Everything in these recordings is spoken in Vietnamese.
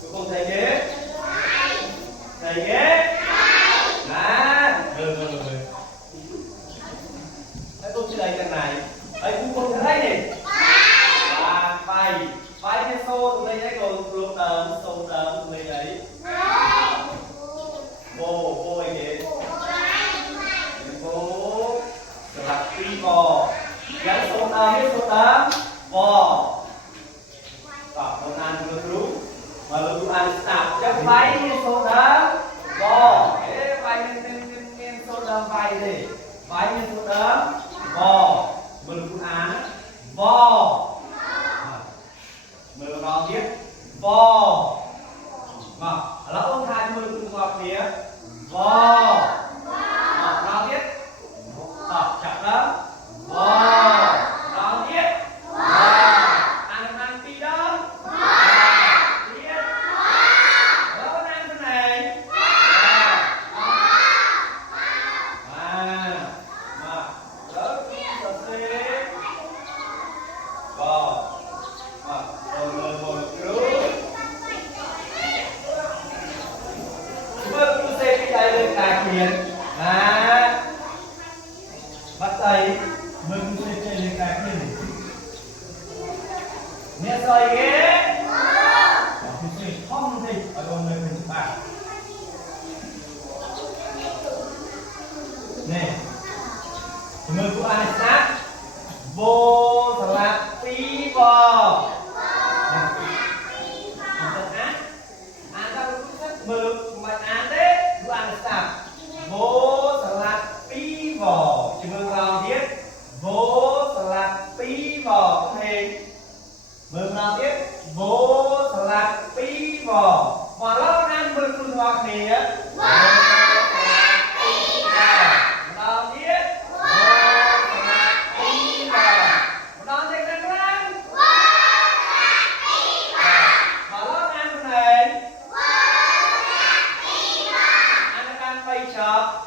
Cuối cùng thầy ghế. Thầy ghế. Đó. Rồi. Đấy, tôi chỉ lấy cái này. Đấy, cuối cùng thầy đây này. Và bay. Bay cái xô tụi đây đấy còn luôn xô tụi đây đấy. Vô ấy ghế. Vô. Sập phi bò. Gắn số tám bò. Đó, một ăn được đúng. Mà lúc ăn sạp chắc bay như số tám bò. Thế bay nên số tám bay đi. Bay như số tám bò. Mà lúc ăn bò. Mình nó biết bò. Mà là ông thầy mình cũng ngọt kia bò. Nó biết chặt lắm bò. Nó biết ăn tí đó biết đó ăn cái này mà đó sắp xếp bò một cứ xem cái tay lên cài tiền bắt tay mừng xem cái lên cài tiền nghe soi ghế không thì ở đâu mình bạn nè mừng của ai sát vô thật là tí bò mừng mà ăn đấy cứ ăn sạp vô salad pi bò chứ mừng nào biết vô salad pi bò không hề mừng nào biết vô salad pi bò mà lâu ăn mừng cùng hoặc nè nào biết vô salad pi bò nào thấy răng răng mà lâu ăn cái này bay chợp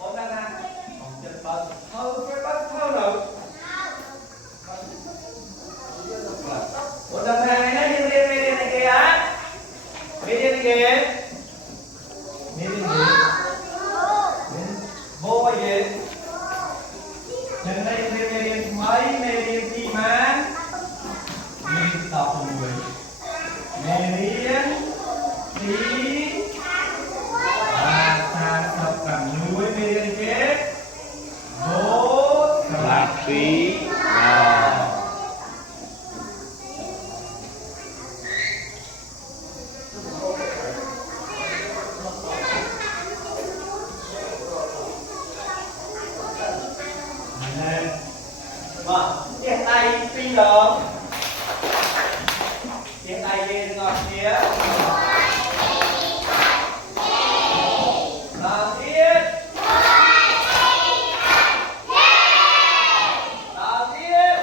bốn đang ăn còn chân bật thâu cái bật thâu đâu bốn đang ăn này đi này kia á đi kia vô vậy chân đây đi mấy này đi mà mình tập người Merian tí ta tập cầm núi Merian kết vô là phí hiện tay phi đó hiện tay lên ngọt kia làm tiếp làm tiếp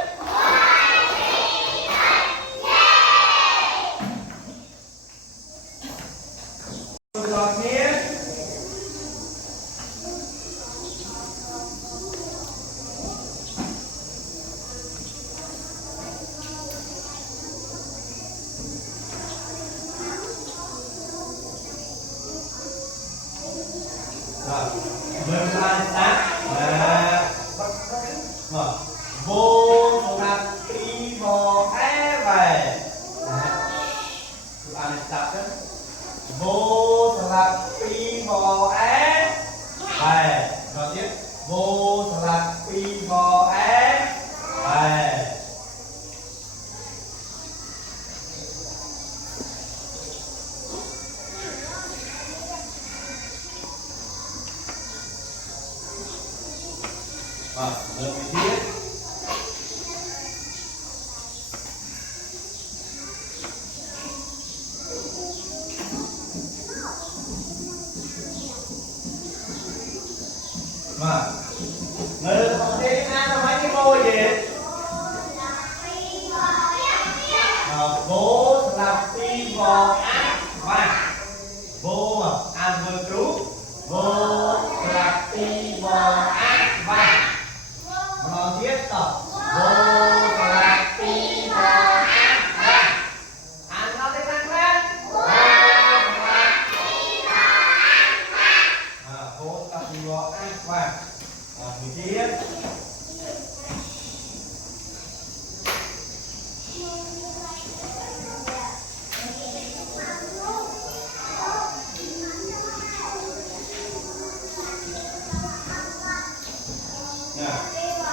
ngọt tiếp mình ăn sát vô một tí bò é về ăn sát đó vô salad tí bò é về rồi tiếp vô salad tí bò é về Lần tiếp mà người đi ăn mấy cái môi gì vô là phi bò ác và vô ăn vừa trú vô là phi bò ác Một chiếc.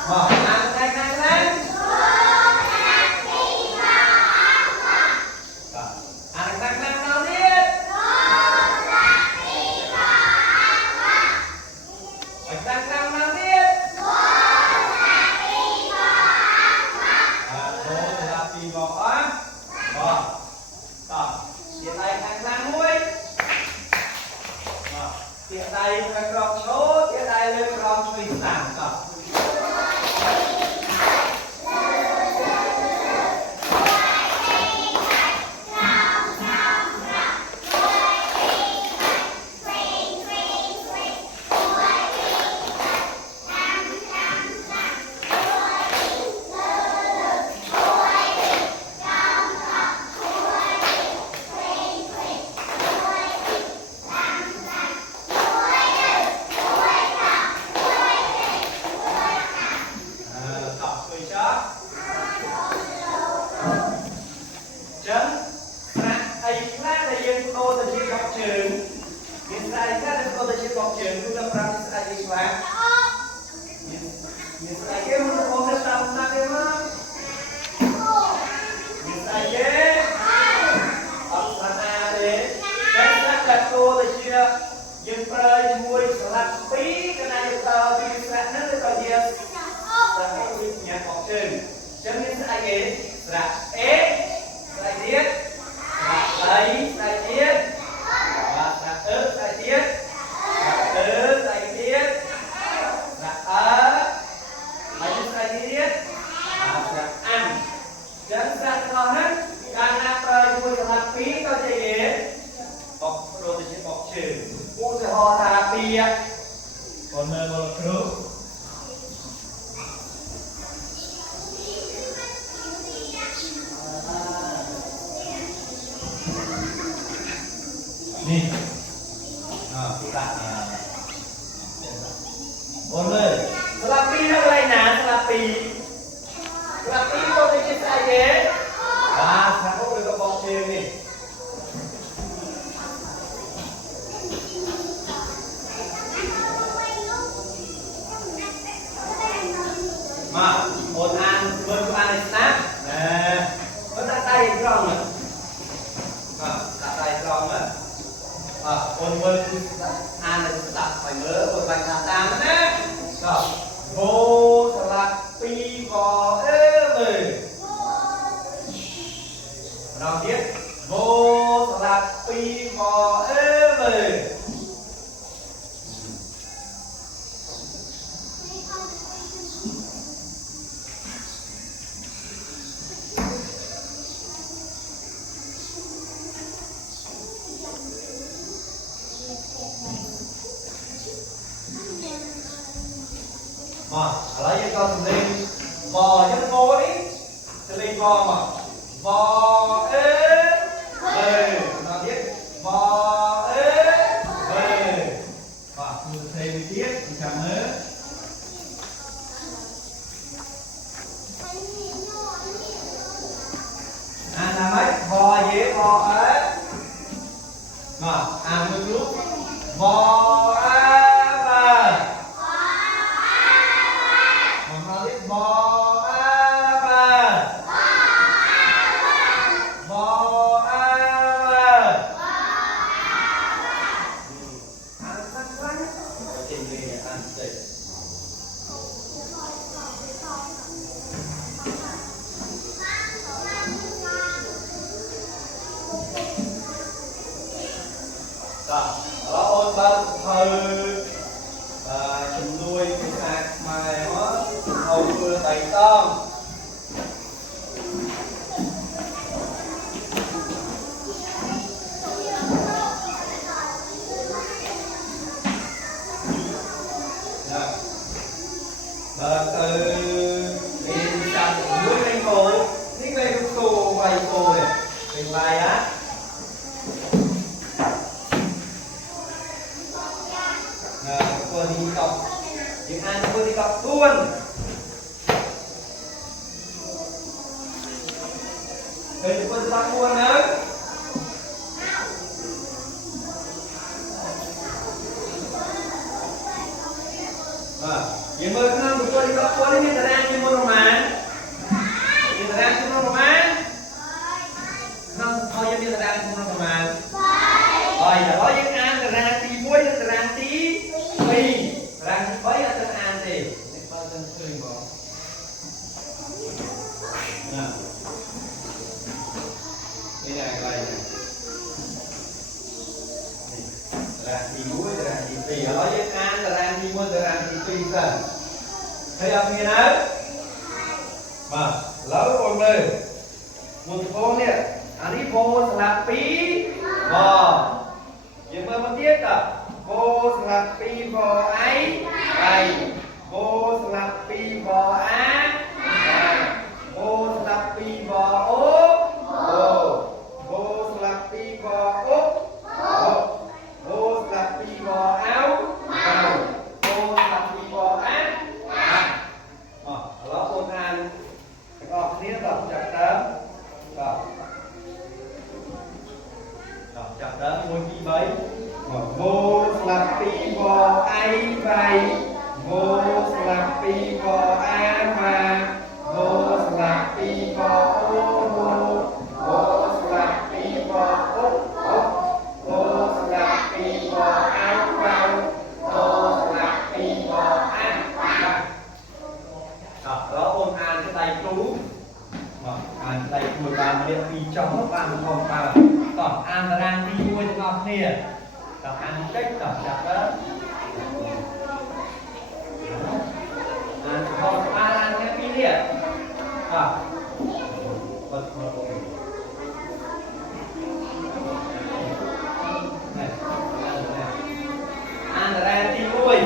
Bỏ ăn đây đây đây. Ăn đang đang nào biết. Đang đang nào biết. Bố là pì bỏ á. Bỏ. Đó. Hiện tại đang đang nuôi. Hiện tại là gọt số, hiện tại là gọt suy sản cả. Dân prơi mùi sạch bí cái này được tờ thì sạch nó được tờ gì là cái quy nhà học trường chân nên sai ghế là ế sai tiết là lấy sai tiết và là ớt sai tiết là ớt sai tiết là lấy sai tiết là ăn chân sạch nó hết càng nạp prơi mùi sạch bí có gì ghế học đồ thì học trường u sẽ ho therapy còn nơi một thứ đi các bạn còn nơi therapy nó lại nè therapy tôi đi chia sẻ ghế và sẽ có được bọc trường đi mà một ăn bên ăn này snap nè có đặt tay trong rồi đặt tay trong rồi con bên ăn này đặt phải nhớ một bài thả tàng đấy rồi vô salad pi bò ơi rồi biết vô salad pi bò ơi lấy cho con lên bò nhân bò đi lên bò mà bò ê nó biết bò ê và thường thêm tiết thì chẳng nữa ăn là mấy bò dễ bò ấy mà ăn một lúc bò đó ôn ba thời chùm nuôi cái hạt mà nó hầu vừa đầy tôm từ đi sang núi lên cổ thích lên cổ vầy cổ này mình vầy á con đi tộc Những ai vừa đi cặp tuôn. Thầy vừa đi cặp tuôn nữa. Những mơ không vừa đi cặp tuôn ini terang những mơ roman. Ini terang những mơ roman. Không thôi giống như terang những mơ roman. Rồi giờ có những ai terang tí muối terang tí phi. Terang có những terang gì? Ini này coi này. Terang tí muối terang tí phi. Có những ai terang tí muối terang tí phi sao? Thấy không nghe nào? Mà lỡ con mơ. Một con nè. Anh đi vô là pí bò. Nhưng mà một tiết à. Vô là pí bò ấy. Đây. Vô là pí bò á. Vô là pí bò ốp. Vô là pí bò ốp. Vô là pí bò áo. Vô là pí bò á. Đó ôn an. Đó, nghĩa đọc chặt đớm. Đó. Đọc chặt đớm môi chi bấy. Vô là pí bò ai vầy. Vô là pí bò a mà. Vô là pí bò ô vô. Vô là pí bò ốc ốc. Vô là pí bò áo vào. Vô là pí bò ăn vào. Đó ôn an cái tay chú. An tay cùi bàn điện vì trong lớp bàn còn bà. Còn an là đang đi vui cho ngọc nè. Còn an trách đọc chặt đó. An còn an cái phí nè. Bật mở bộ. An là đang đi vui.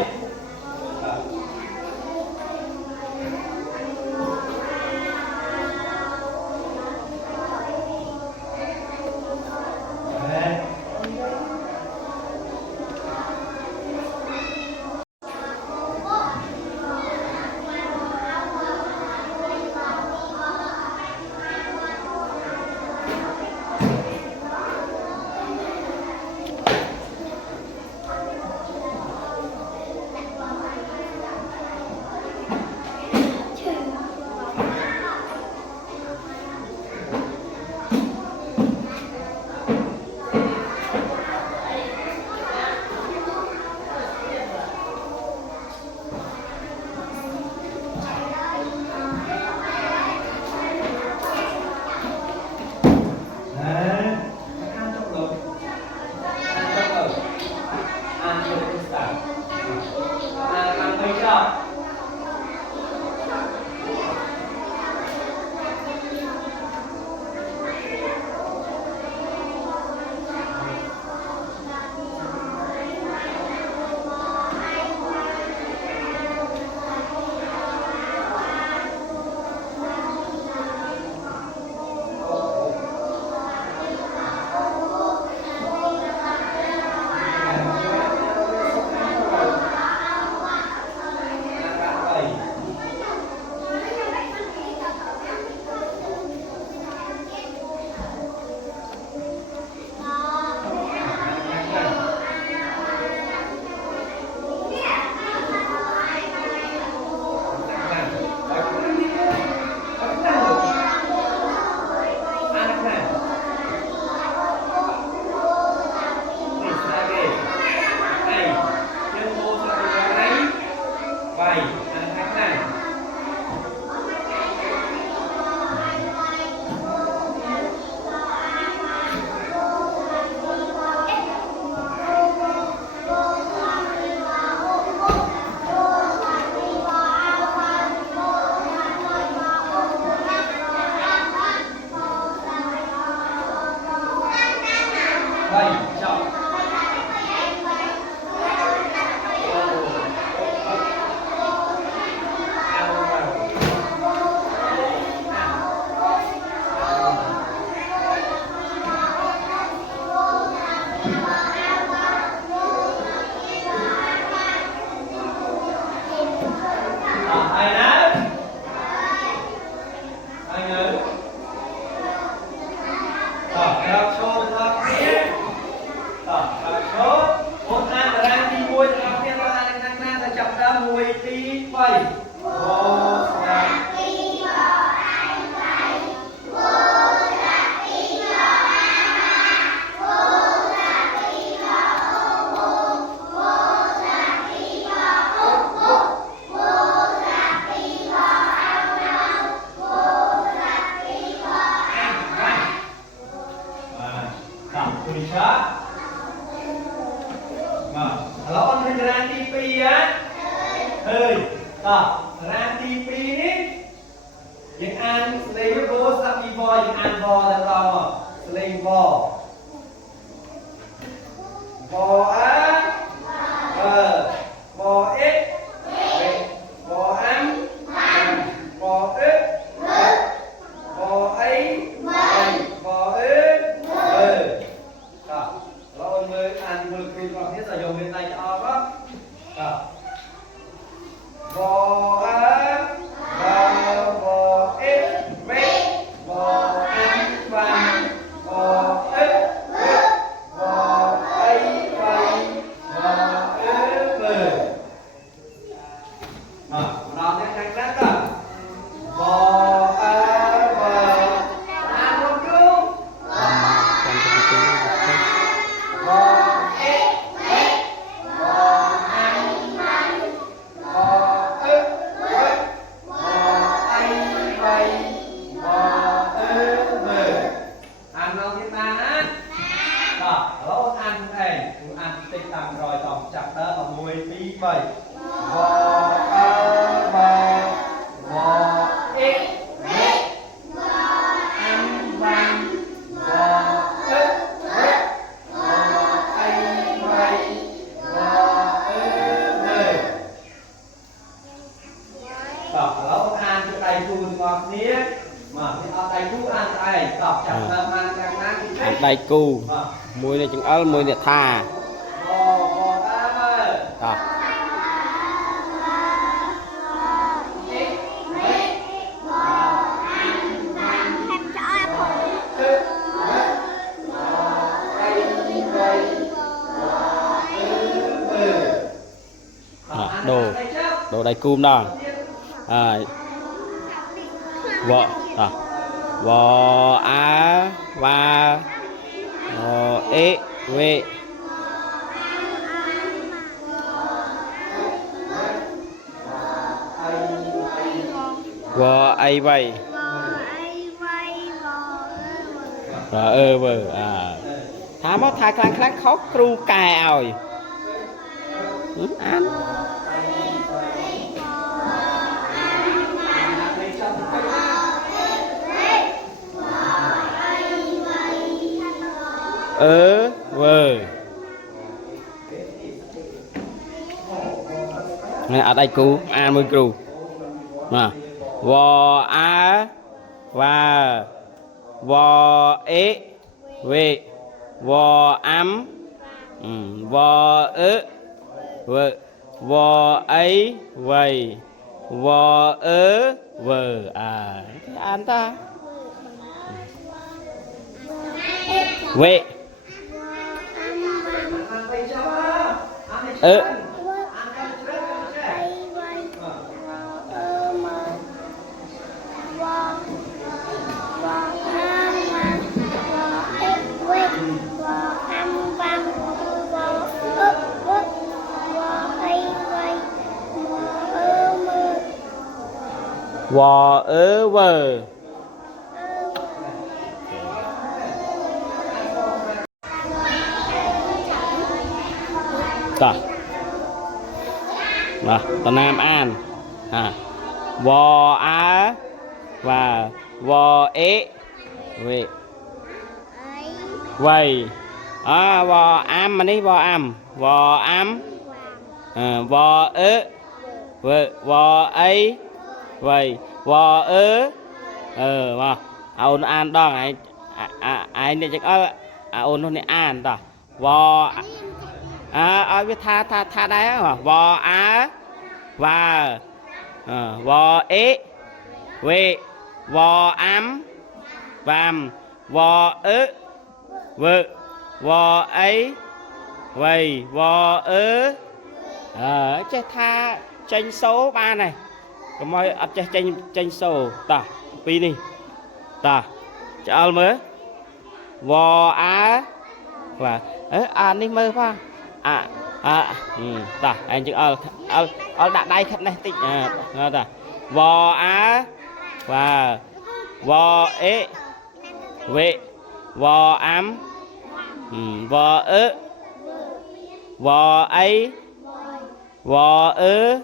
vây vô sạc tí bò ăn vây vô sạc tí bò ăn mà vô sạc tí bò ôm ôm vô sạc tí bò ôm ôm vô sạc tí bò ăn nào vô sạc tí bò ăn vây đọc tôi sát kalau orang jalan TV ya, hei, tak, jalan TV ni, yang an selain bos tapi bos yang an bos dan tahu, selain bos, bos bos bos an, bos bos bos tak, kalau orang an berkata orang ni saya jom kita cakap apa, tak. Bo e ve bo an van bo e bo ai vai bo e veเราจะแข่งแล้วกันbo a bo anลงดูbo e ve bo an van bo e ăn đâu chúng ta á đó lỗ ăn này chúng ăn tích tầm rồi tổng chặt đỡ ở mùi tí bầy bò bò ít bò ăn vàng bò ít bò ai bầy bò ơi đó lỗ ăn cho tay chùi ngọt nít màเอาtay cú ăn tayตอบจากเติมมันจากนั้นอันใดกูมวยเนี่ยจึงเอามวยเนี่ยท่าตอบđồ đây cum đó vợ vò á và ế về vò ai vậy vợ vợ thả mất thai khăn khăn khó kêu cài rồi ăn vờ ở đây cú an mươi cú mà vò á và vò ế về vò ấm vò ớ vợ vò ấy vậy vò ớ vờ ăn ta về vò ớ vờ ta mà tao Nam An vò á và vò ế về vậy vò am mà đi vò am vò ớ vò ấy vậy vò ớ mà ôn an đó ai này chắc ôn nó này an ta vò biết tha đấy hả vò á và vò ế về vò ám vàm vò ớ vợ vò ấy vậy vò ớ chứ tha chanh số ba này có mọi ấp chanh số ta pi đi ta cho mới vò á và à đi mơ pha ta anh chữ đặt đây khách này tích ta vò á và vò ế vệ vò ám vò ớ vò ấy vò ớ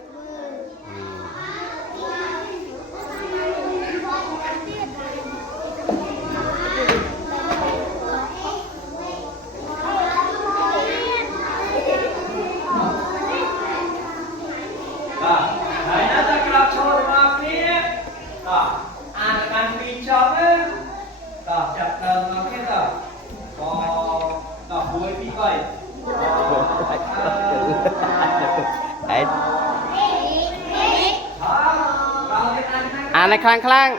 này khang khang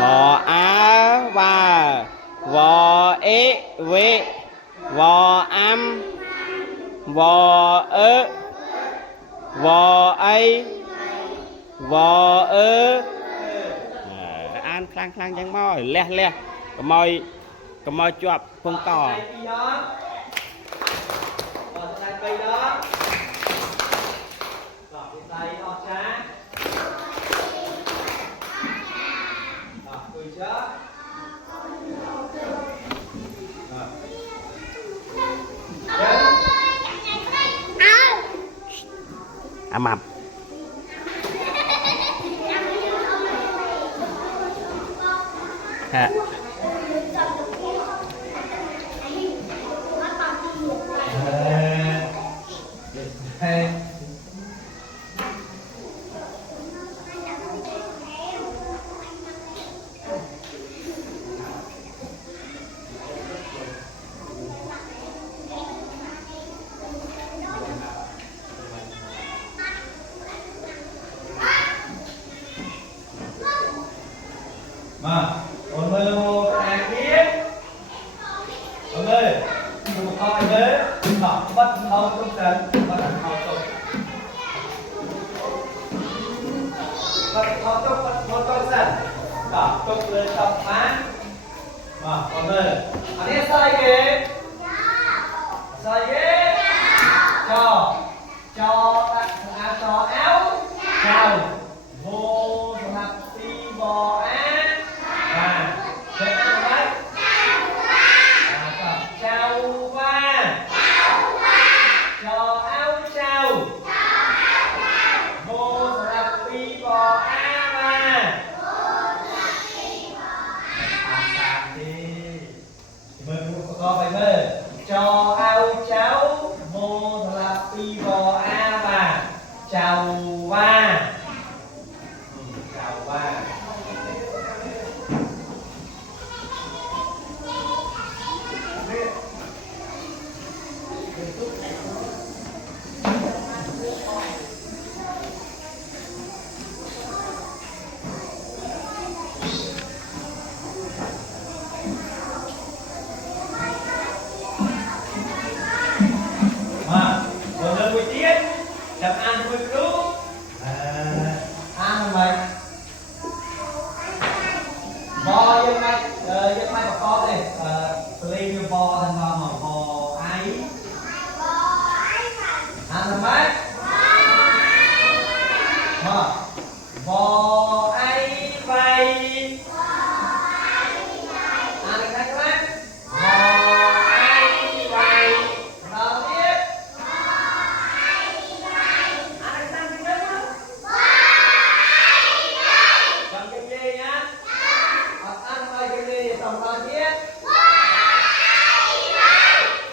vò á và vò ế vệ vò am vò ớ vò ấy vò ớ ăn khang khang chẳng mỏi le le có mỏi chuột phương cò mập ha mà con mơ mô anh biết con ơi một con đấy họ bắt thâu công trần bắt thâu công bắt thâu công trần đó công lên tập má mà con ơi anh ấy sai ghế cho áo chào vô mặt ti bò á và thế nào đấy chào va cho áo chào vô mặt ti bò á và mời con phải mời cho áo cháu vô mặt ti bò á và chào va chào va mà còn lần buổi tiết chậm ăn vui lúc ăn mày bò dân mai bà con này play như bò thành bò mà bò ấy ăn làm mấy bò ấy vậy ăn được các bác bò ấy vậy đó biết ăn được cái đất không cầm cái gì nhá ăn phải cái gì tổng là biết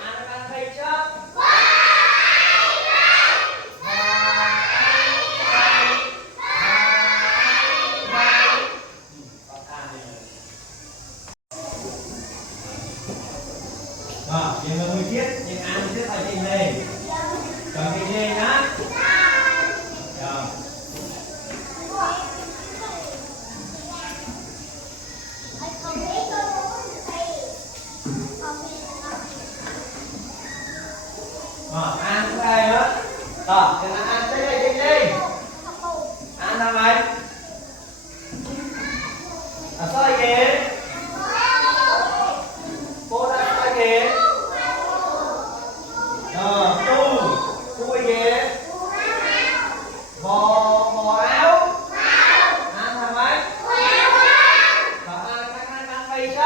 ăn thấy chưa Rồi, thì ăn tới đi. Ăn làm ai? Sao vậy? Cô đã sao vậy? Tu gì? Bò áo. Ăn làm ai? Ăn phi chứ?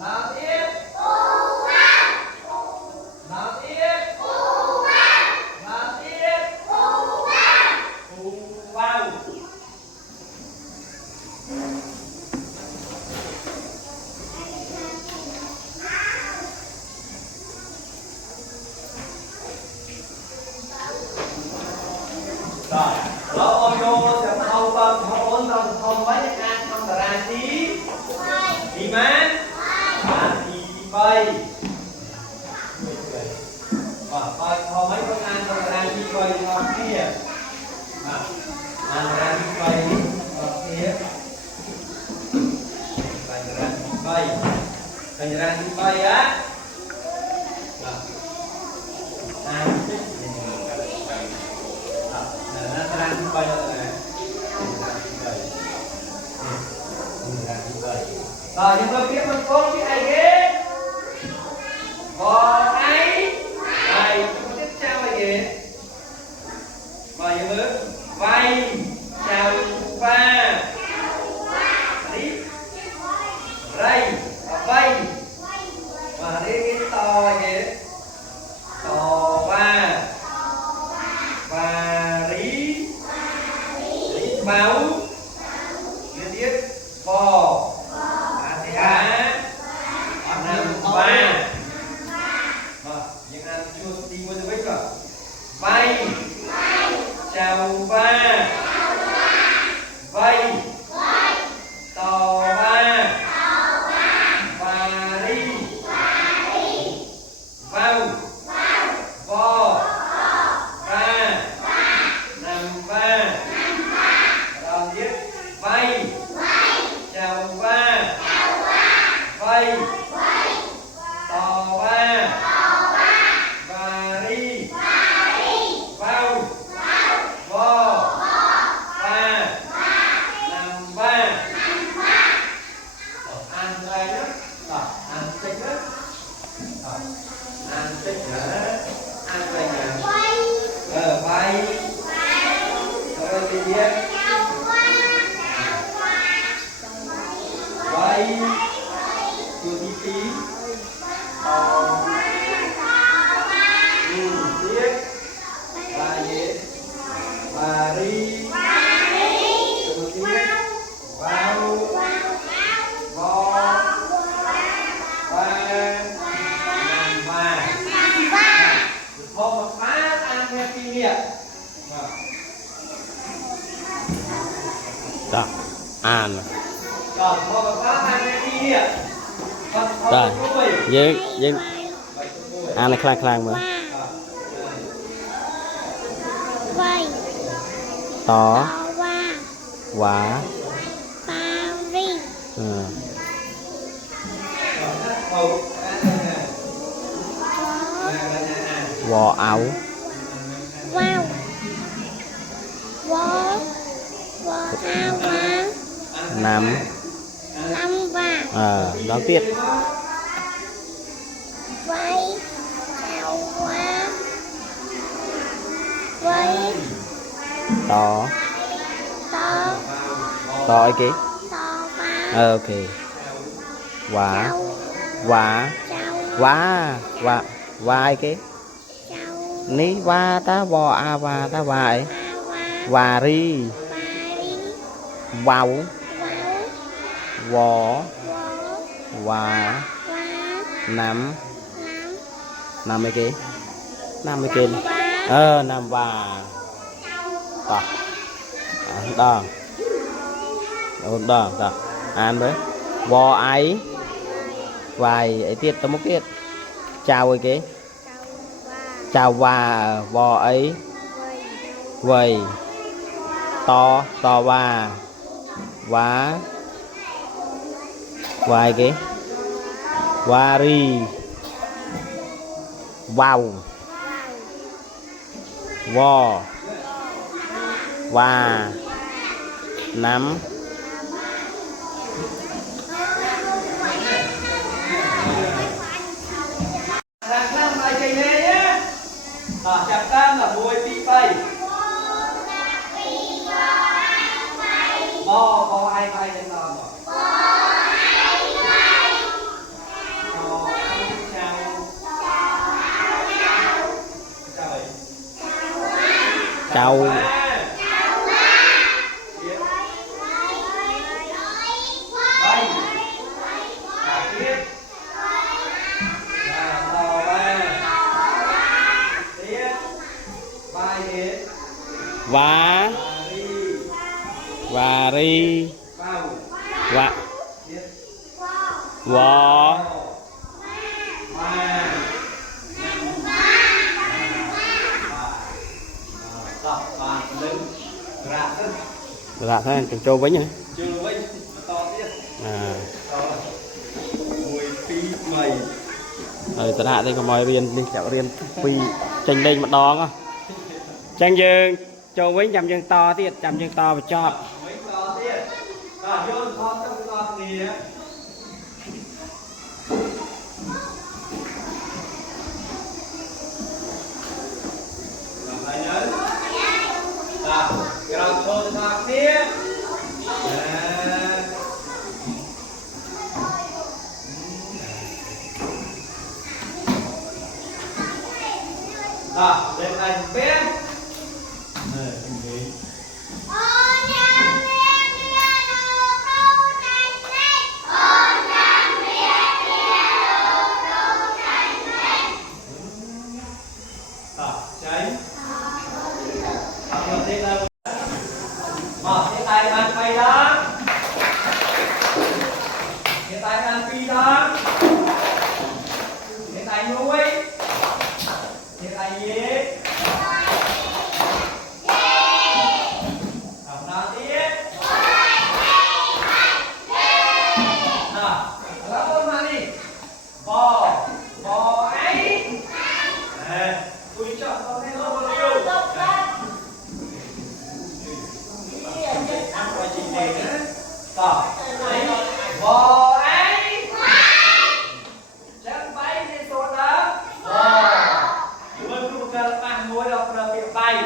Làm tiếp. Làm tiếp. Làm tiếp. Tu vào. Rồi, lớp audio sẽ thâu con thâu ôn trong thâu mấy cái ăn trong tờ ra tí đi má đi bay coi thâu mấy con ăn trong tờ ra đi bay con kia ăn ra đi bay con kia thành ra đi bay á bay rồi nhưng mà biết con có cái ai ghế bò ấy này không biết sao mà ghế mời những bước vay chào va đi ray vay và đi cái to ghế to va và rí máu liên tiếp bò cá nằm ba những ăn chưa đi mua cho biết rồi vay chào va vay tò va và đi vào bò ba nằm ba rồi tiếp vay chào va vay tò va và đi vào bò ba nằm ba ăn đây đó ăn tích đó ăn tích nữa ăn đây nè vay rồi đi viết vay chưa đi tí tiếp và gì và đi từ tiếp vào bò và nằm và một một phát ăn theo kinh nghiệm đó ăn rồi một một phát ăn theo kinh nghiệm rồi dương ăn này khang khang mà vay to va quả ri vò áo wow vó áo va nằm năm va đó tiếp vay chào hoa vay to to to ấy kì to va ok quả chào quả chào quả ấy kì chào ní va ta vò a va ta va ấy va và ri ri vào váu vò vó và va nằm năm nằm ấy kì nằm ấy kì nằm và đó đó đó đó ăn với vò ấy vài ấy tiết tao mốc tiết chào ấy kì chào và vò ấy vầy to to và vài cái và ri vào vò và nắm Răng năm lại chạy nè nhé. Chặt tam là mùi tí bay. Bò ai bay lên tàu bò. Bò chào. trâu và ri và vò rạ thế trồng trâu với nhỉ tận hạ đây có mọi riêng đi chợ riêng phi tranh lên mặt đòn á tranh dương trâu với chăm dương to thì chăm dương to và cho lên anh biết hiện tại bạn quay đó hiện tại bạn phi đó hiện tại nuôi hiện tại dế học nào tiếp lớp mà đi bò ấy tôi chọn con này nó bao nhiêu bò ấy chân bay lên số đó mình cũng cần bằng mối đọc là việc bay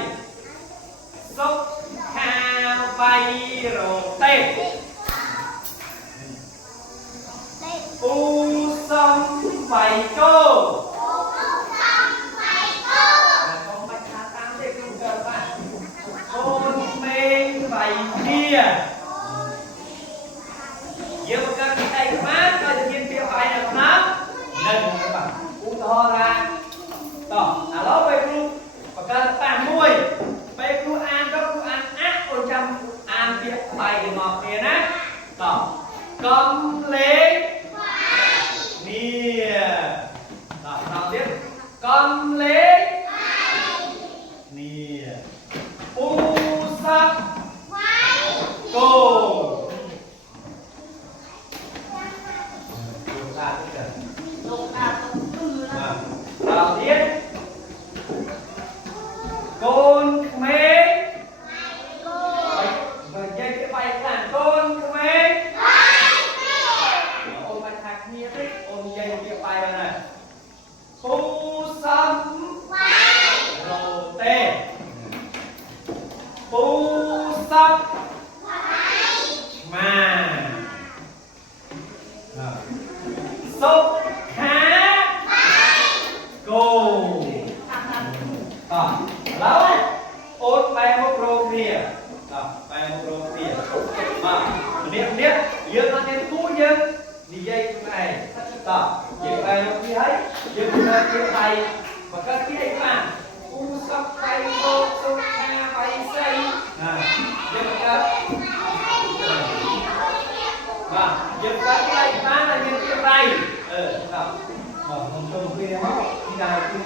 sốc khao bay rồi tê u sông bay cô không bạch khá tám thì cũng cần bạn ôn mênh bay kia giờ mà các tay mát coi thực hiện việc bài nào nó nên các bạn u to ra đó là nó về luôn và các bạn nuôi về luôn ăn các luôn ăn ác ôn trăm ăn việc bài để mọc tiền á đó cầm lấy nè đó nào tiếp cầm lấy nè u sắc cô đầu tiên côn mê và dây cái bài là côn mê ôn bài thạc nghĩa đấy ôn dây cái bài này phu sâm rô tê phu sâm mà sốc khá cô lâu ôn bài một rô kia bài một rô kia mà niệm dương là niệm cũ dương đi dây này dương bài một kia ấy dương là kia thầy và các kia bạn u sắp bay cô sốc khá bay xây dương là các dương các kia bạn là niệm kia bay không trông kia đi nào kia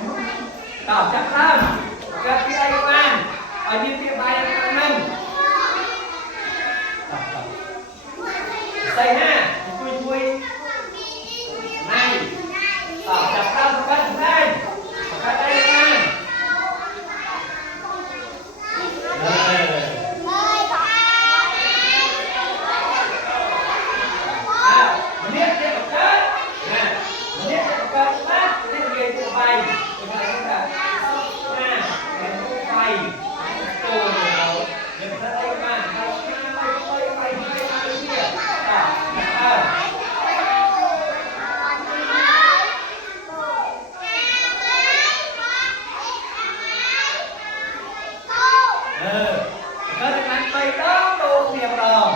đó chắc lắm các cái đây các bạn ở như kia bay các mình xây ha chui này đó chắc lắm các bạn mắt cái này về tụ bay cái này là sóc ha cái tụ bay tụ rồi nhưng mà đây mà bay kia có được ăn bay đó đồ nghiệp rồi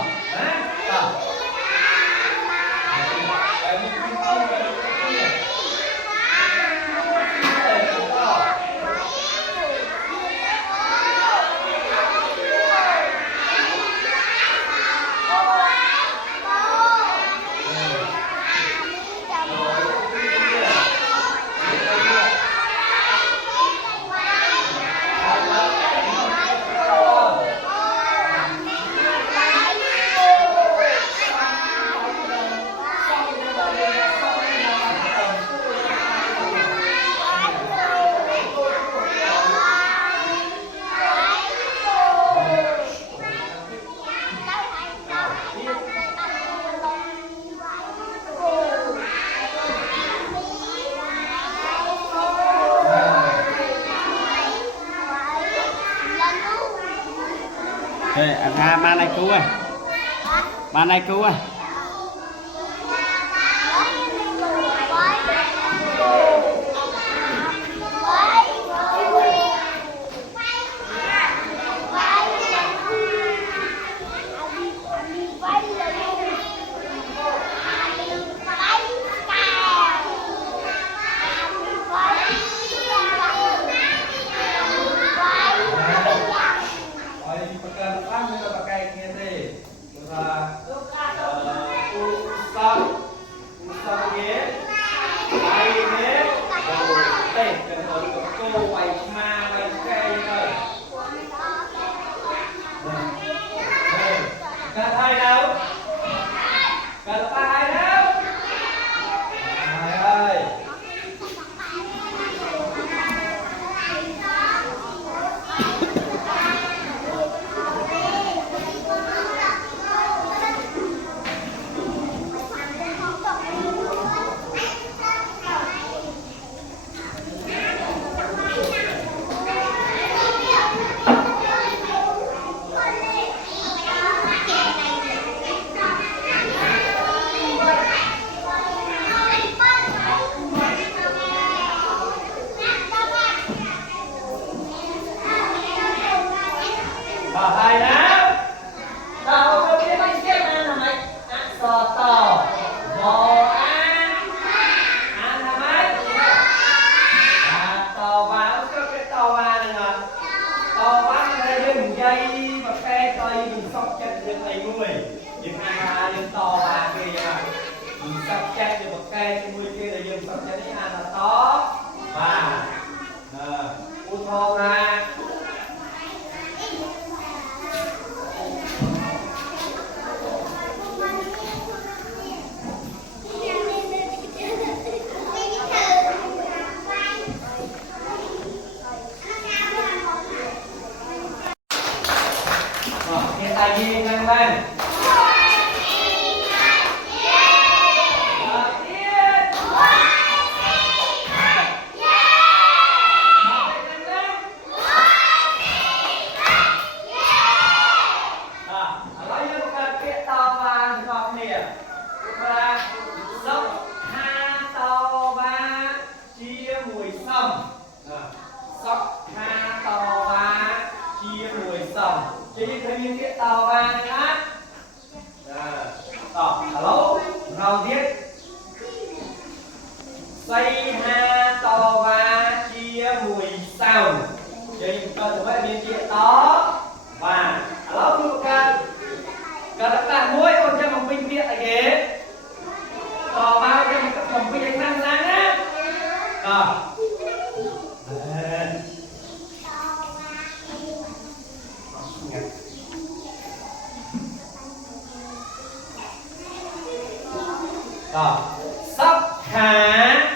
ăn ha ma này cứu à ma này cứu à xây ha to va chia mùi sao jadi bukan sebab dia chia to và kalau bukan katakan muối macam memimpin lagi to va macam memimpin yang sangat sắp hả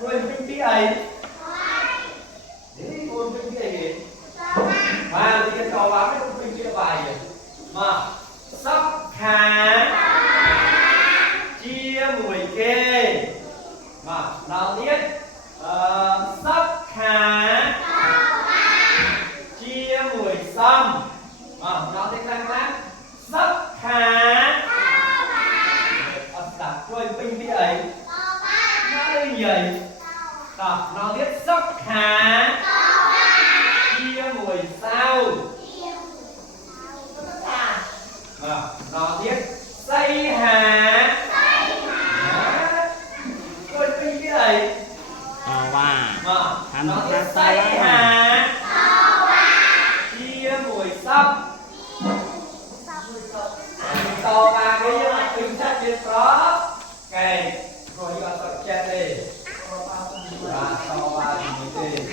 quên cái ấy đấy quên cái ấy vậy nó viết sóc há chia mùi sao nó viết xây há tôi cái gì vậy nó viết xây há chia mùi sóc to ba cái tính chất trên đó cái rồi vào tập chết đi và to ba thì đi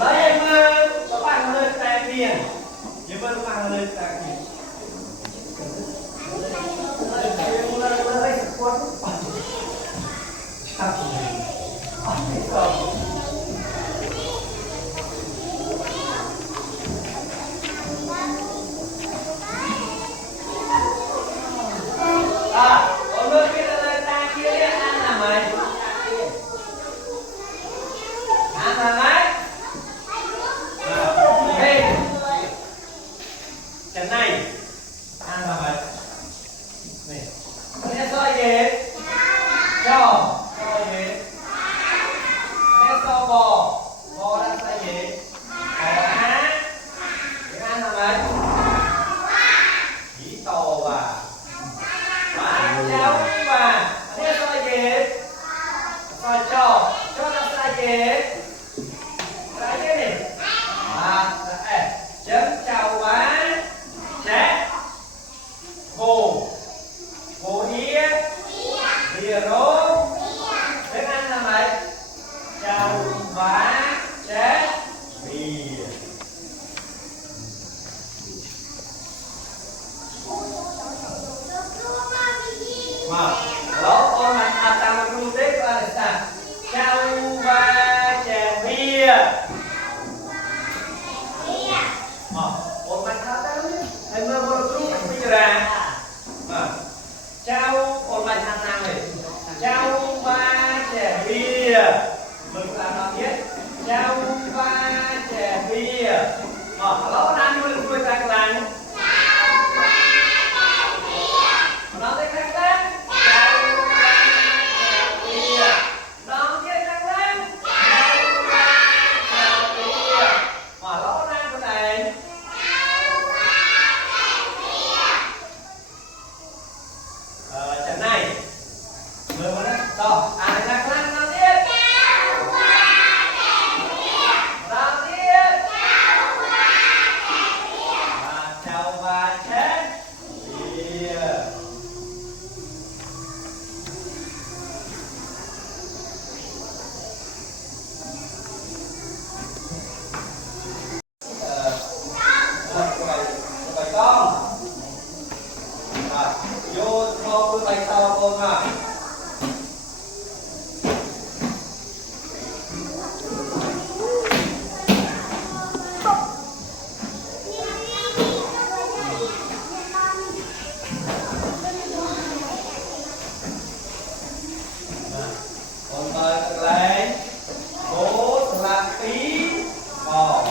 lấy em các bạn lên tay tiền nhưng mà các bạn lên tay tiền còn nước kia lên tay kia đi ăn làm mày ăn làm ấy trận này ăn làm ấy này anh soi về cho về anh so bò đang soi về bò á để ăn làm ấy chỉ tàu và cháu và anh soi về soi cho nó soi về cái này chấm chào quá chết hồ đĩa đĩa rốt tiếng Anh là mấy chào quá chết đĩa mà đó con mình tao luôn đấy các bạn là chào và chè bia một mặt tháo tay luôn thầy mơ vô lúc bây giờ chào một mặt thằng nào này chào ba chè bia mình làm nó biết chào ba chè bia đó đang nuôi nuôi ta làm nó thấy khác đấy chào ba chè bia nó biết khác đấy chào ba chè bia đó đang cái này trận này mời vào đấy to ai ra khăn nó tiếp nó tiếp chào và chết con vô thô bày to con à con mời các lấy bố là tí bò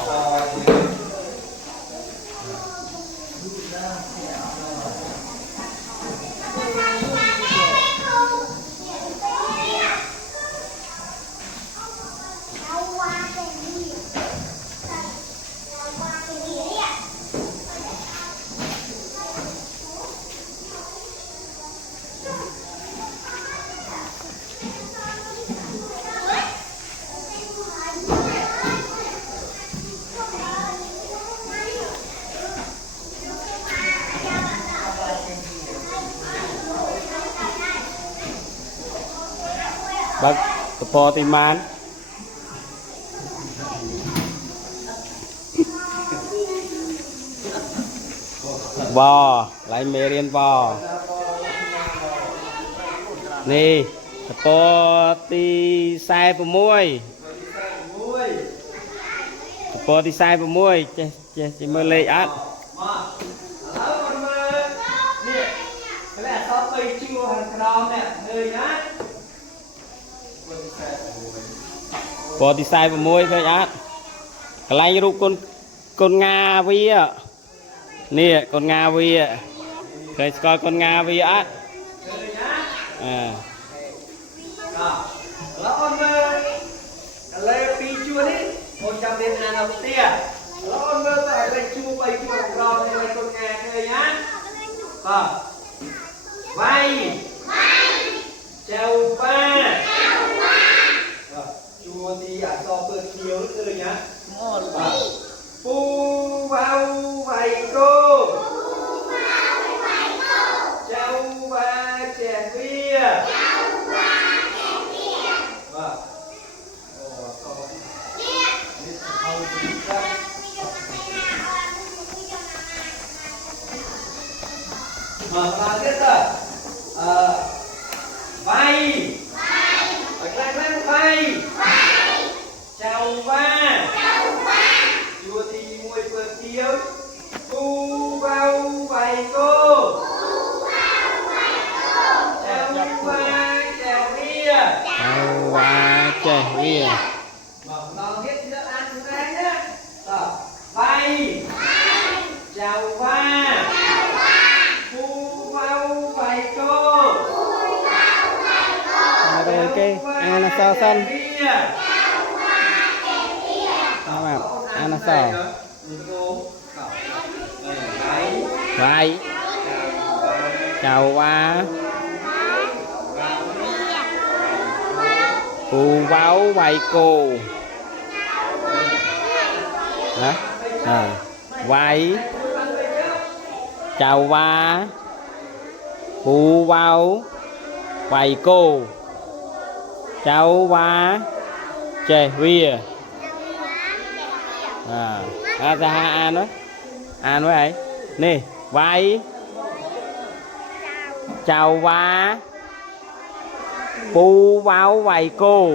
bác tập thì man vò lại mê riêng vò nè po ti sai vào muôi po ti sai vào muôi chỉ mơ lệ át po ti sai vào muôi thôi át cái này rụp con Nga vi ạ nè con Nga vi ạ thấy coi con Nga vi át àแล้วออนเมอร์เลยปีชัวนี่คนจำเรียนงานเอาเตี้ยแล้วออนเมอร์ไปไปชัวของเราในคนงานเลยนะก็ไปเจ้าบ้าชัวที่อยากสอบเปิดเที่ยวเลยนะปูเบาไวโก้เจ้าบ้าแจกเบี้ยVà tiếp tục vay vay vay chào va chùa thì mùi phật chiếu cu bao vầy cô chào va chào bia chào va chè bia nó hết thì ăn chúng ta nhé vay chào va cái ana sao xanh ana sao vậy chào qua phù báo vầy cô đó vậy chào qua phù báo vầy cô cháu ba chè bia ra an đó an với ấy nè vai chào ba pu báo vầy cô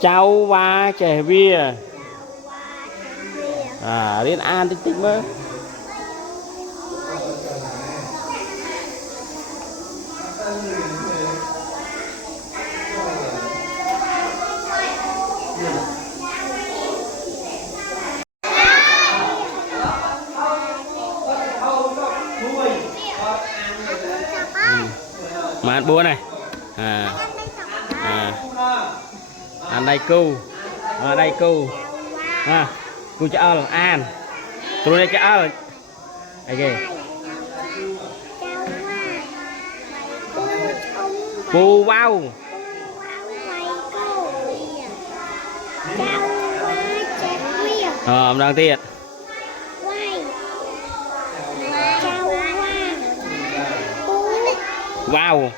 cháu ba chè bia đến an tích tích mới mà ăn búa này ăn đây cu ở đây cu cu cho ăn ăn tôi đây cho ăn ok cu bao ông đang tiệt wow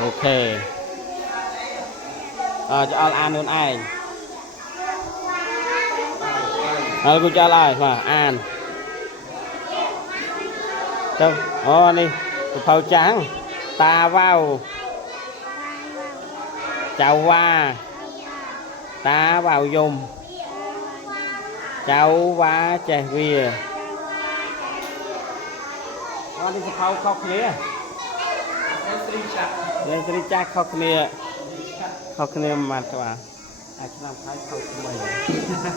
ok cho ăn luôn ai cô cho lại mà ăn đâu đi phao trắng ta vào chào qua ta vào dùng cháu va chè bia đi phao khóc nè lên tri chắc khóc nè mà các bạn ai làm thái khóc mày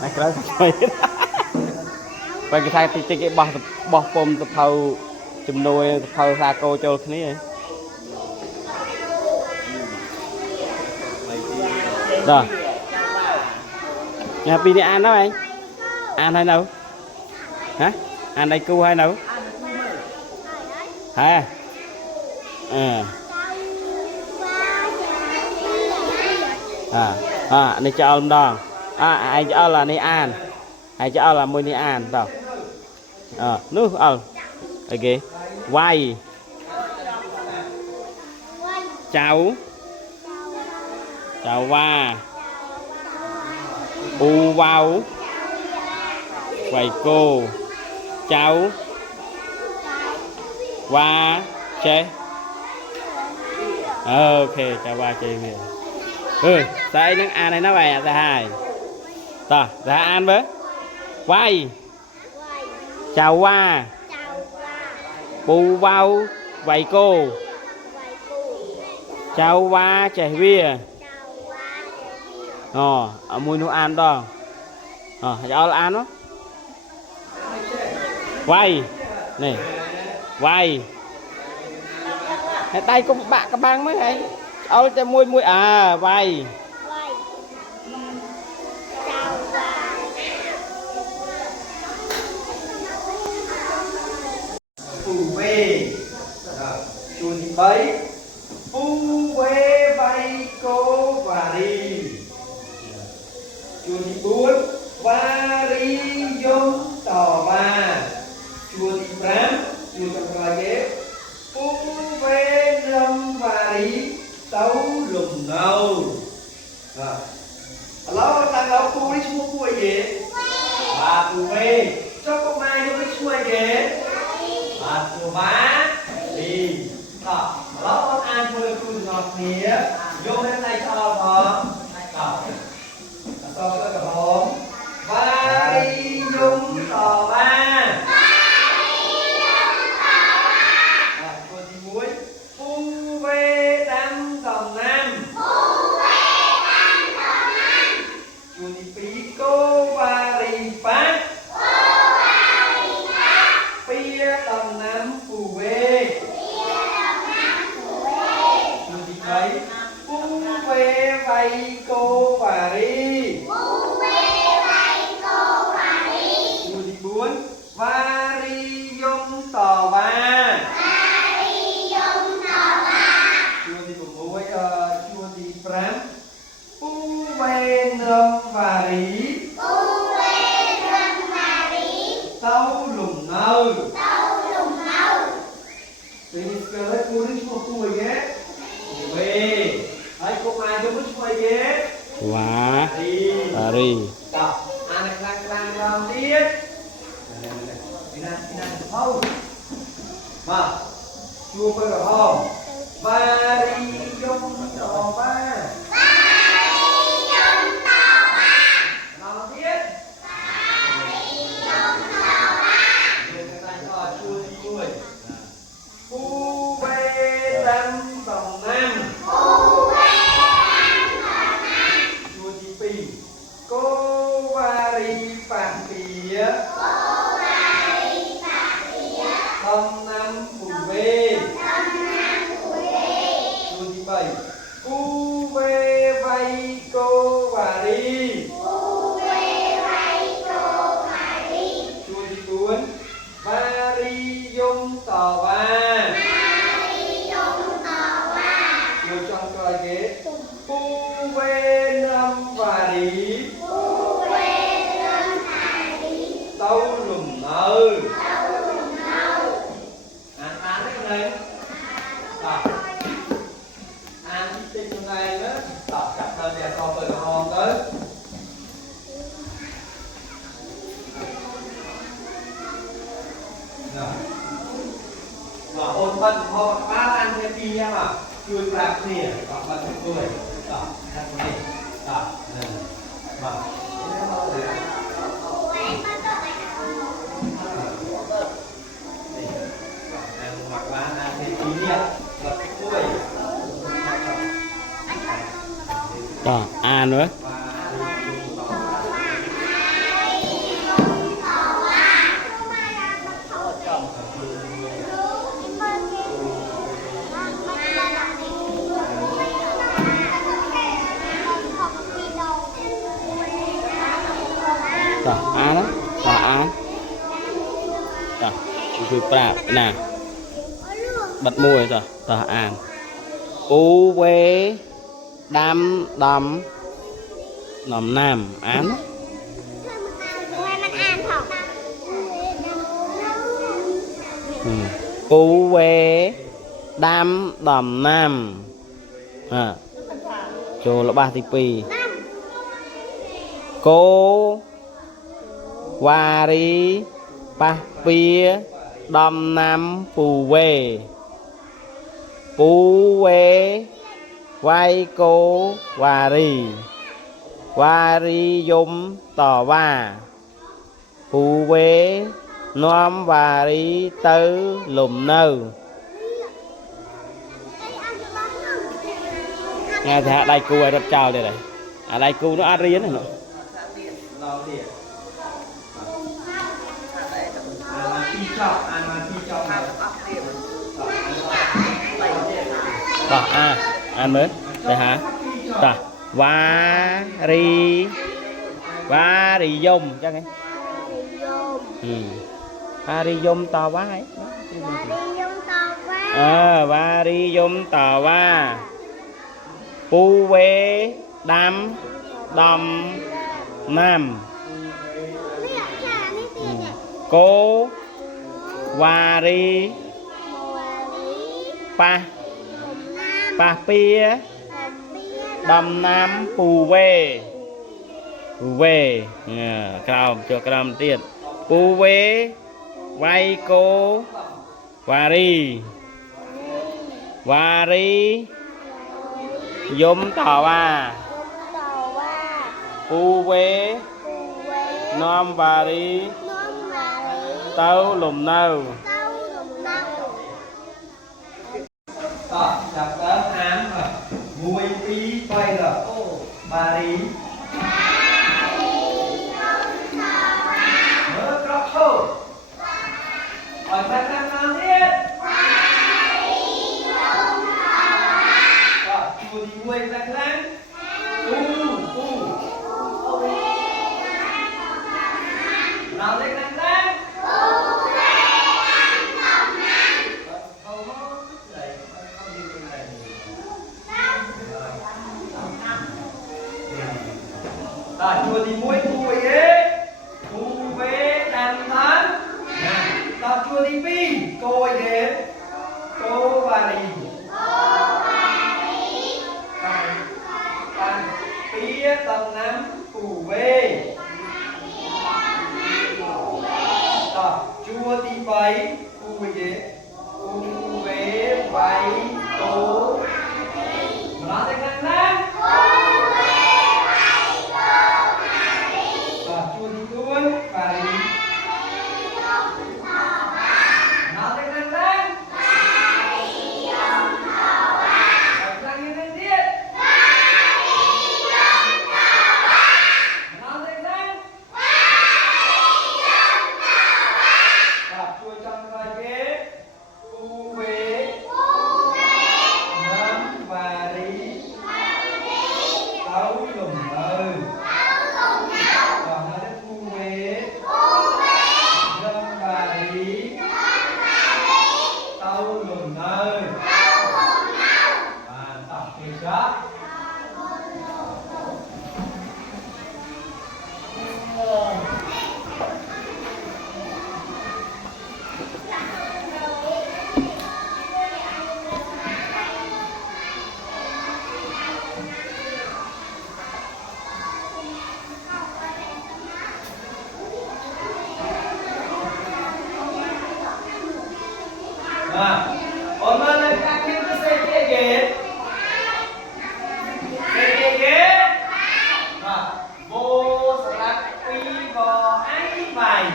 ai cái mày vậy cái thái thì cái bỏ pom tập phao chùm nuôi phao ra cô cho cái này rồi nhà pin đi ăn đó anh ăn hay đâu hả ăn đây cu hay đâu hả này cho ông đó ai cho là này ăn ai cho là mua này ăn đâu nước ok quay cháu chào qua u vào vầy cô cháu qua chơi ok cháu qua chơi về tại năng an này nó về ra hai ta ra an với quay chào qua bù vào vầy cô cháu qua chơi về ở mùi nó ăn đó cháu ăn đó quay này quay tay có bạc cái băng mới hay ôi cho mùi mùi quay phù về chuột thì bấy phù về vay cô và đi chuột thì bốn và đi giống tỏ ba chuột thì tám chuột trong là ghế phù về lâm và đi tấu lùm ngầu lâu tăng lâu phù đi chung phù gì và phù về cho con mai cho cái chuột ghế phù bá đi lâu con ăn phù phù ngọt nía vô đến đây cho nó cho cái hồn và đi dung tỏ ba cô đi muối phu về đăng đồng nam cô đi phí cô và đi phát phía đồng nam phù về cô đi mấy phu về vay cô và đi và đi dung tỏ ba chua đi cùng mối chua đi pram phu về nâm và rí tấu lùng nâu thì cơ lấy cô đi chua cô ghé về hãy cô mai cho bức quay ghé quá đi đọc ăn lang lang tiết không mà chua với cả không và đi dung tỏ ba nó biết chua đi vui phu về đăng đồng nam chua đi pì cô và đi phản phía đông nam phù về chua đi bảy phu về vay cô và đi chua đi cuốn và đi dung tỏ ba chua trong coi ghế phu về năm và đi tấu lùm nơ ăn cái này ăn cái trên này đó đọc chặt lên để so với ngon tới ôn bận họ ba ăn cái gì nha mà chui bạc nè còn bận cái cười đó ăn này đó mà hoặc là ăn cái gì nè bật cái cười nữa đóคือปราบน่ะบัดมวยต่ออ่านอูเวดำหน่อมน้ำอ่านอูเวดำหน่อมน้ำโจละบาทีปี cô và ri pa pia đom nam pù về vai cô và ri yum tỏ va pù về nom và ri tứ lùm nơ nghe thấy đây cô ấy rất chào đây này đây cô nó ăn riêng này nó Lao thiệt. Mà chi chọc, mà chi chọc này. đó ăn mới đây hả ta và ri yum chắc cái va ri yum tỏ va ấy va ri yum tỏ va pu về đam đom nam cô và ri pa pia đom nam pù về cào cho cào tiền pù về vai cô và ri yum tỏ va pù về nom và ri tấu lùm nâu Chọc ớt án rồi. Mùi tí quay rồi. Bà rí. Mơ trọc thô. Hỏi thật năng nào thiết. Chùa thì mùi thật năng. Nào lên năng năng. Chùa thì mũi thu về đàn thán chùa thì pi côi đến cô và rì pía tầng năm phủ về chùa thì bảy thu về bảy cô nói tiếng năng năng và đi nói tiếng năng năng năng như năng thiết nói tiếng năng chui trong coi kế u về năm và đi tấu lùm ôn lên lên các kiến thức xây kia kìa vô sạc quy bò ấy bài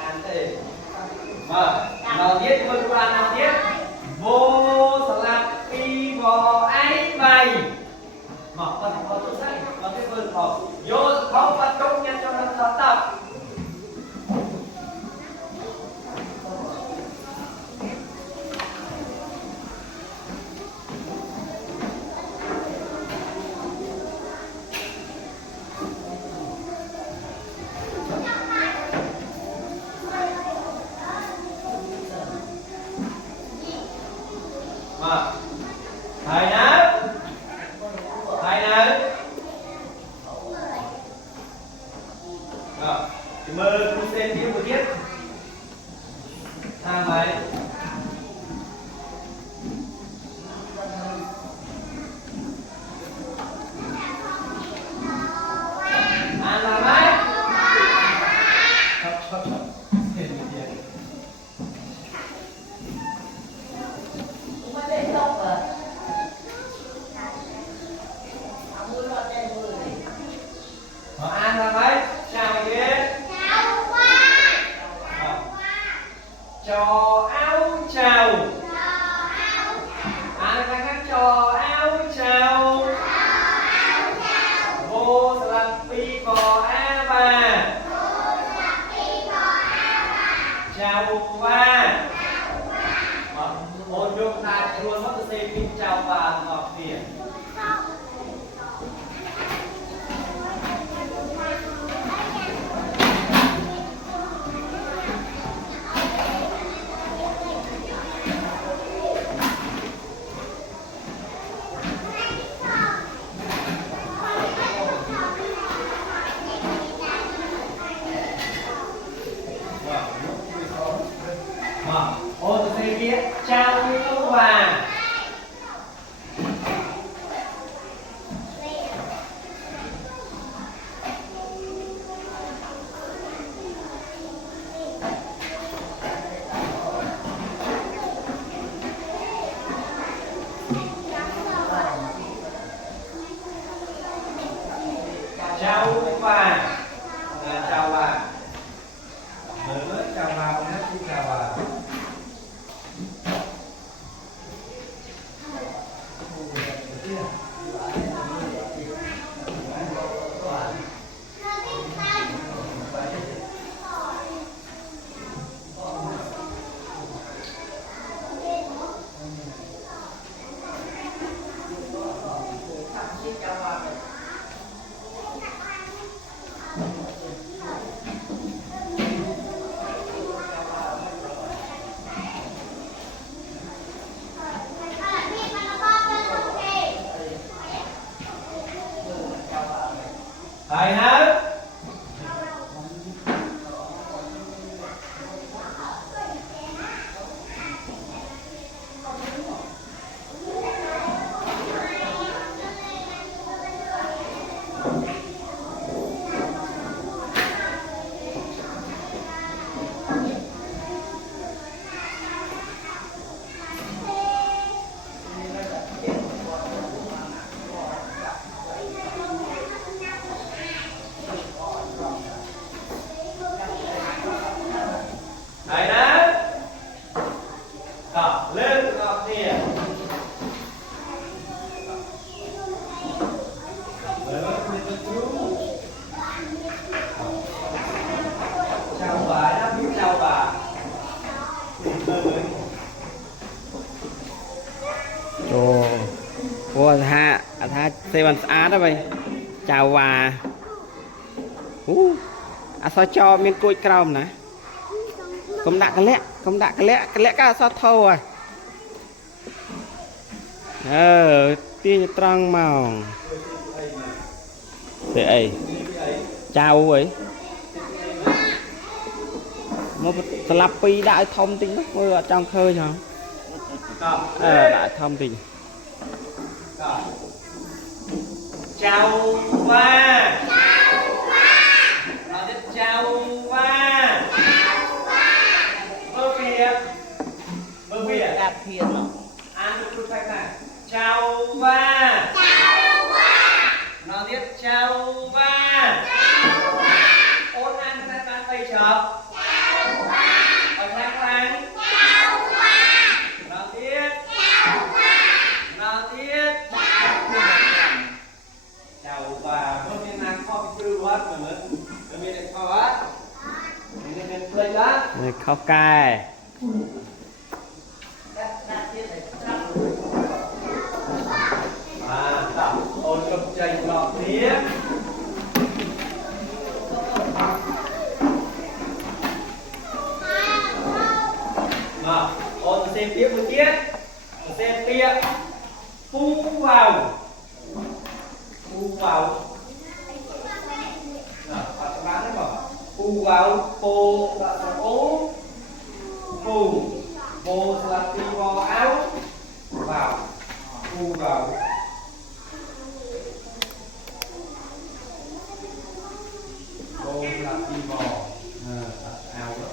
than tê nào viết con qua nào viết vô sạc quy bò ấy bài mà con có tôi say con cái vườn họ vô không bắt công nhân cho nó tập thầy nào rồi chào bà chào bà mới chào bà con hát chào bà Thầy hết thầy đó đọc lên đọc nè chào bà đã biết chào bà Ồ, ủa tha xe bàn á đó vậy. Chào bà. Sao cho miếng cùi crom nè. Không đặt cái lẽ cả sao thâu à. Tiên trăng màu. Thế ấy. Chào ấy. Một lặp pi đại thông tin đó mưa ở trong khơi hả? Đại thông tin. Chào ba nói chào ba bơ bia đạp phiền lắm ăn chút khách này chào ba nói tiếp chào ba ôn ăn khách ăn tay chọc ở thang làng nói tiếp chào bà có thiên năng có tư hết mà mình được có hết mình play đó Khóc cài. tập ôn tập tranh lọt tiếp mà ôn xem tiếp một tiết xem tiếp phu vào phu vào pô là ố phu pô là ti bò áo vào phu vào pô là ti bò áo đó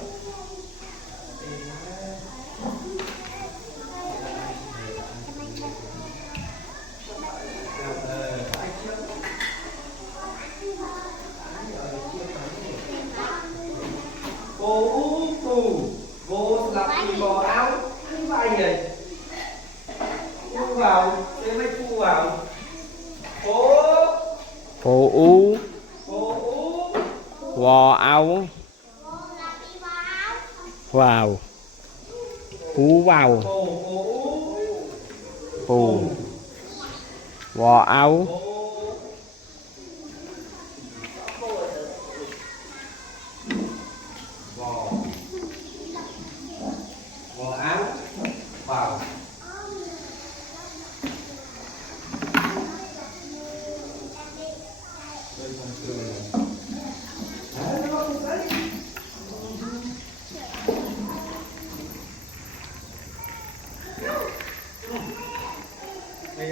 vô là ti bò áo cái vai này phu vào thế mới phu vào Phổ u vò áo vào phú vào phù vò áo vò áo vào đây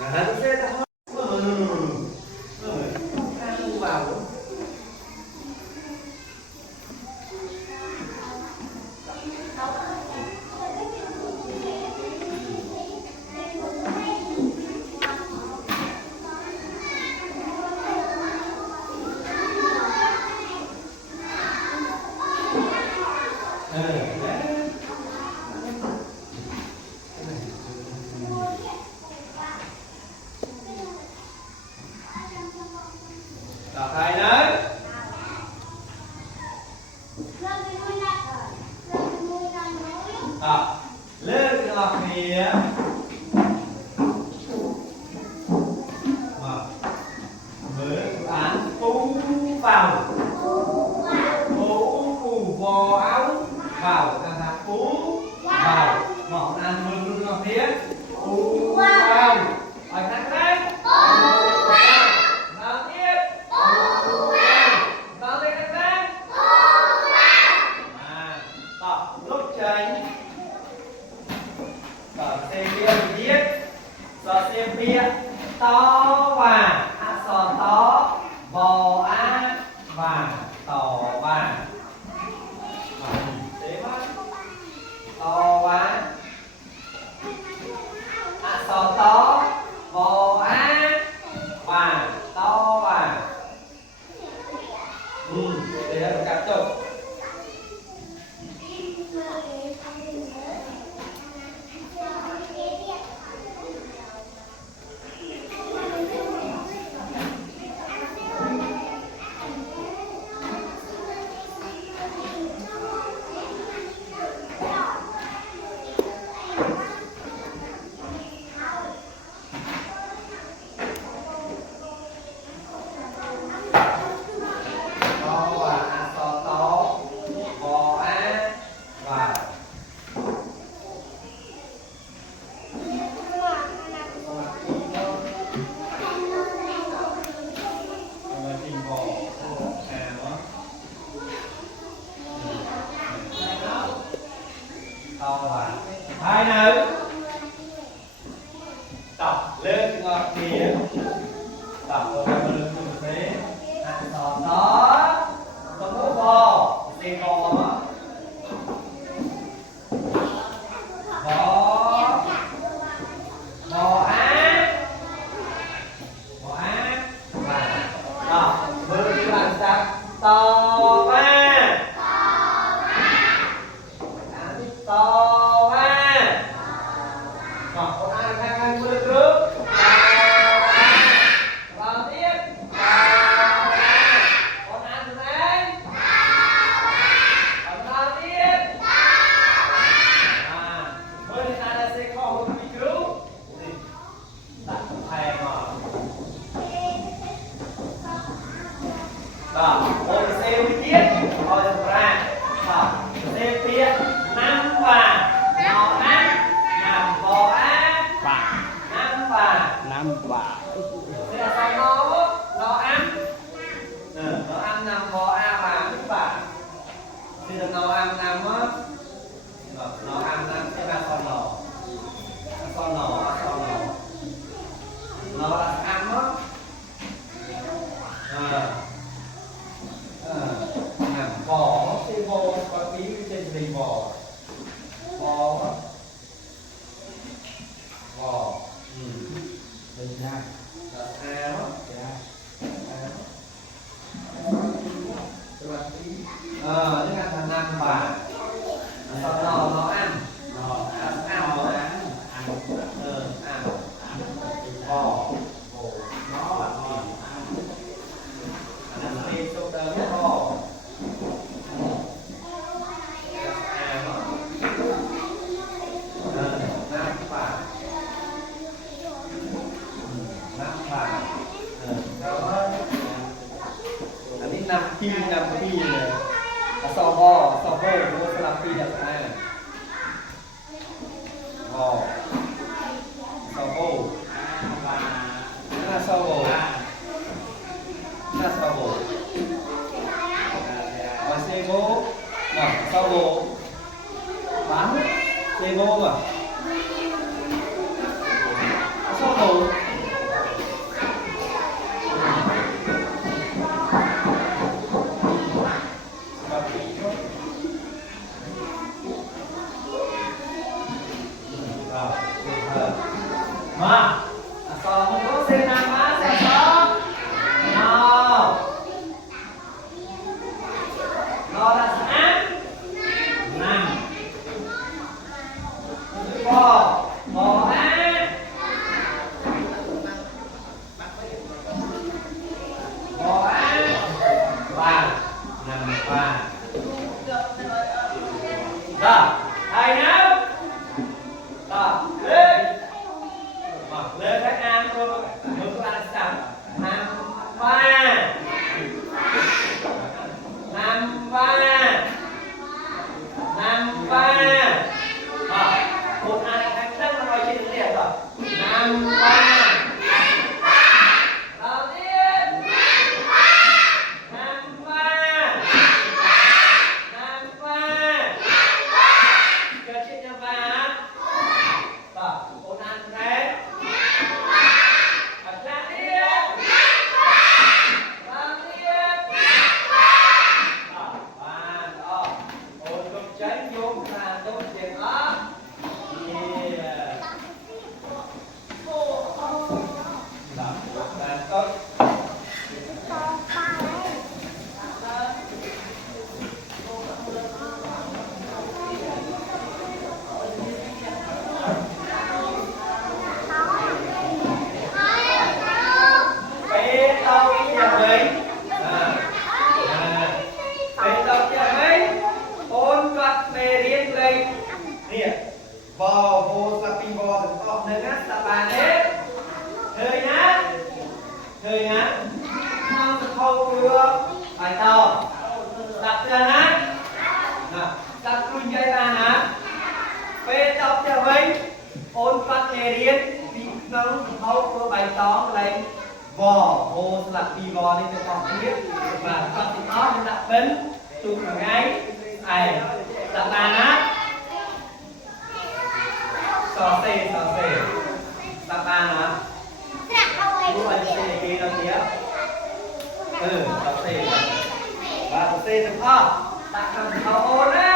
là hắn sẽ đã vào vào phú vò áo vào là phú vào ngọn ăn mừng ngọn thiết phú vào ở thang đấy nào tiếp vào lên thang đấy tập lúc tránh tập xem bia viết giờ xem bia to và sò to bò á và tò và thế mà to và sò to bò á và to và để là cắt chụp hai nữa tập lên ngọt kia tập vào lưng một thế sò đó con bố bò xem bò đó bò bò á và đó bơi đi làm sao to ba to ba ngọt con ăn khang khang mưa nước vào tiếp con ăn từ đấy còn vào tiếp mưa đi ra là sẽ có một cái cứu đặt thèm mà đó ôi xe đi tiếp ôi ra đó xe tiếp năm và nó ăn nằm bò á và năm và năm và thế là sao nó ăn nó ăn nằm bò a và đúng và thì là nó ăn nằm á nó ăn nằm sẽ là con nỏ nó là ăn á nằm bò nó sẽ vô có tí trên đình bò á bò đây nha là a đó nhưng mà thằng năm và sau đó nó ăn ăn bò nó là bò ăn thêm sâu đớn bò năm phi này sò bò mua sờ phi là ai bò sò bò là sò bò và xe bò sò bò bán xe bò mà sò bò mà sò không có xe nam á xe sò nó là ăn nằm bò á và nằm và đó ai nào đó lên các anh cô mừng là sao năm ba chơi nhá không được không được phải tao đặt ra nè đặt luôn dây ra nè về tập cho mình ôn phát nghề điên bị nâng không có bài toán lấy vò hồ là vì vò nên phải còn biết và phát thì nó nên đặt bến tụt vào ngay ai đặt là nè sò xê đặt là nè lúc anh xê kia đâu tía sò xê và sò xê được không đặt cầm thầu ôn á